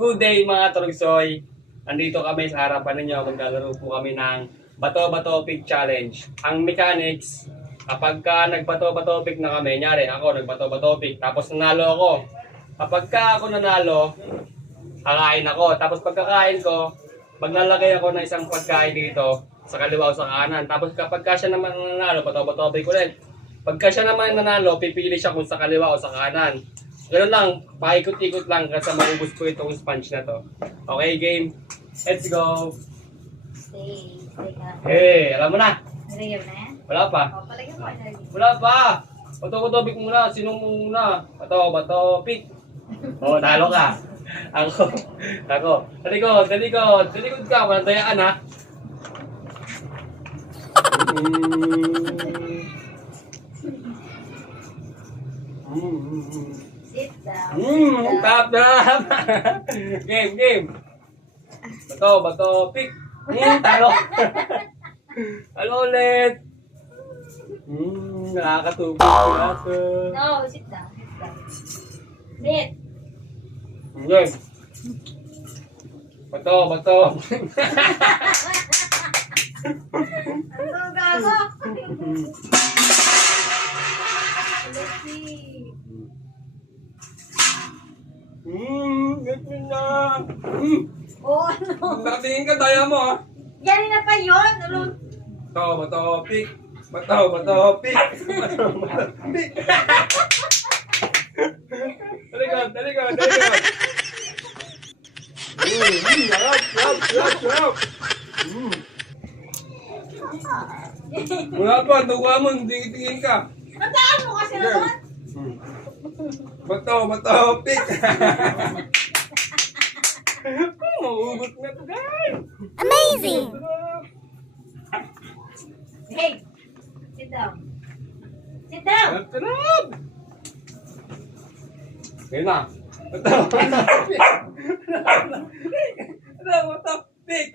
Good day mga Turugsoy! Andito kami sa harapan ninyo. Maglalaro po kami ng Bato-Bato Pick Challenge. Ang mechanics, kapag ka nagbato-bato pick na kami, nyari ako nagbato-bato pick, tapos nanalo ako. Kapag ka ako nanalo, kakain ako. Tapos pagkakain ko, maglalagay ako ng isang pagkain dito sa kaliwa o sa kanan. Tapos kapag ka siya naman nanalo, bato-bato pick ulit. Pagka siya naman nanalo, pipili siya kung sa kaliwa o sa kanan. Ganun lang, paikot-ikot lang kasi maubos ko itong sponge na to. Okay, game. Let's go. Stay ka. Hey, alam mo na. Nilagyan mo na yan? Wala pa. O, palagyan mo. Wala pa. Bato-bato pick muna. Sinong muna? Bato-bato pick. Oh, talo ka. Ako. Talikod ka. Walang dayaan ha. Sit down. Tap. Game. Bato, pick. Talo. Talo ulit. Nakakatubig sila to. No, sit down. Sit. Game. Bato. Ang gago. Let's see. Ganyan na. Oh, ano? Nakatingin ka, daya mo ha. Yan na pa yun. Ano? Bato, pick. Bato, pick. Pick. Talikod. Sarap. Wala pa, tuwa mo, tingin ka. Mataan mo kasi naman. Bato, pick. Mauubos na to, guys. Amazing! Hey, sit down. Sit down. Sarap. Ngayon na. Bato, pick. Bato, pick.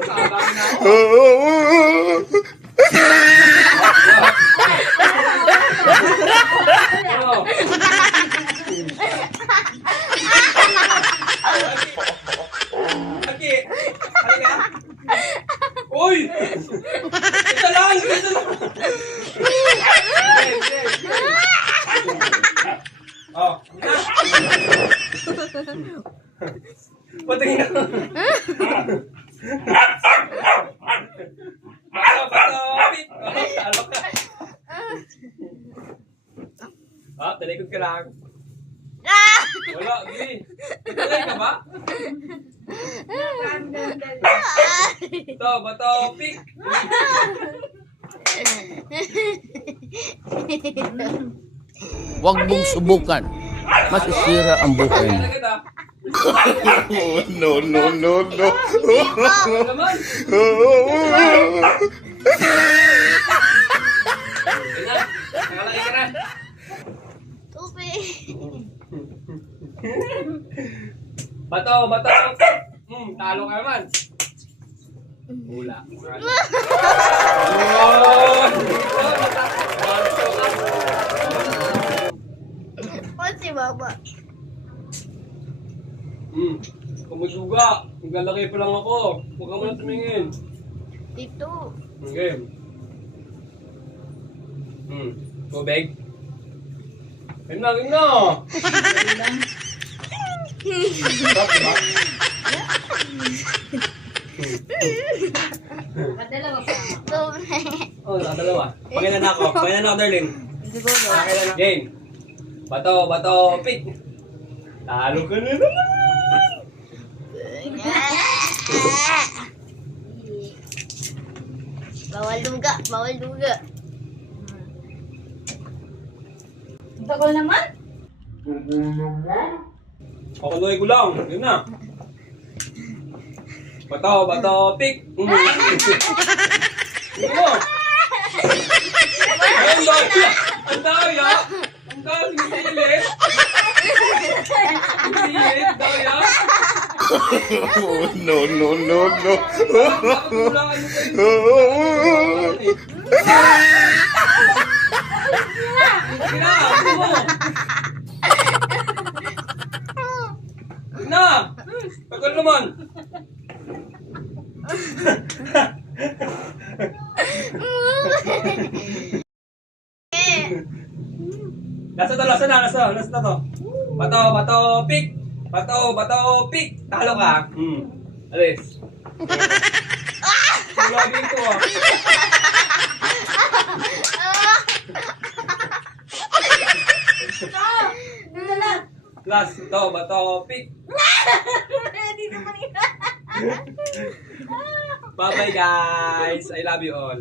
Sabi na ako. Ano? Aki, halika. Uy! Isa lang. Oh, patingin na. Bato, pick. Talo ka. Talikod ka lang. Wala, di. Talikod ka ba? Bato, pick. Huwag mong subukan. Masisira ang buhay mo. Talikod ah. No. Ano naman? Ganyan. Nakalaki ka na. Tubig! Bato. Talo ka naman. Hula. O si Baba? Kumusuga. Naglalaki pa lang ako. Huwag ka muna tumingin. Dito. Okay. Tubig. Yun na. Sarap, diba? Padalawa pa. Tubig. Oh, nakadalawa. Pangilan ako, darling. Pangilan. Game. Bato, pick. Talo ka na naman. Bawal duga. Tagal naman. Pakuloy ko lang. Yun na. Bato, pick. Yun mo. Ang daya. Silit, daya. No. Kulangan mo kayo. Kailangan mo. Last na to. Bato, pick. Bato, pick. Talo ka. Alis. Lagi ito ah. Dito lang. Last to, bato, pick. Dito pa rin. Bye-bye guys. I love you all.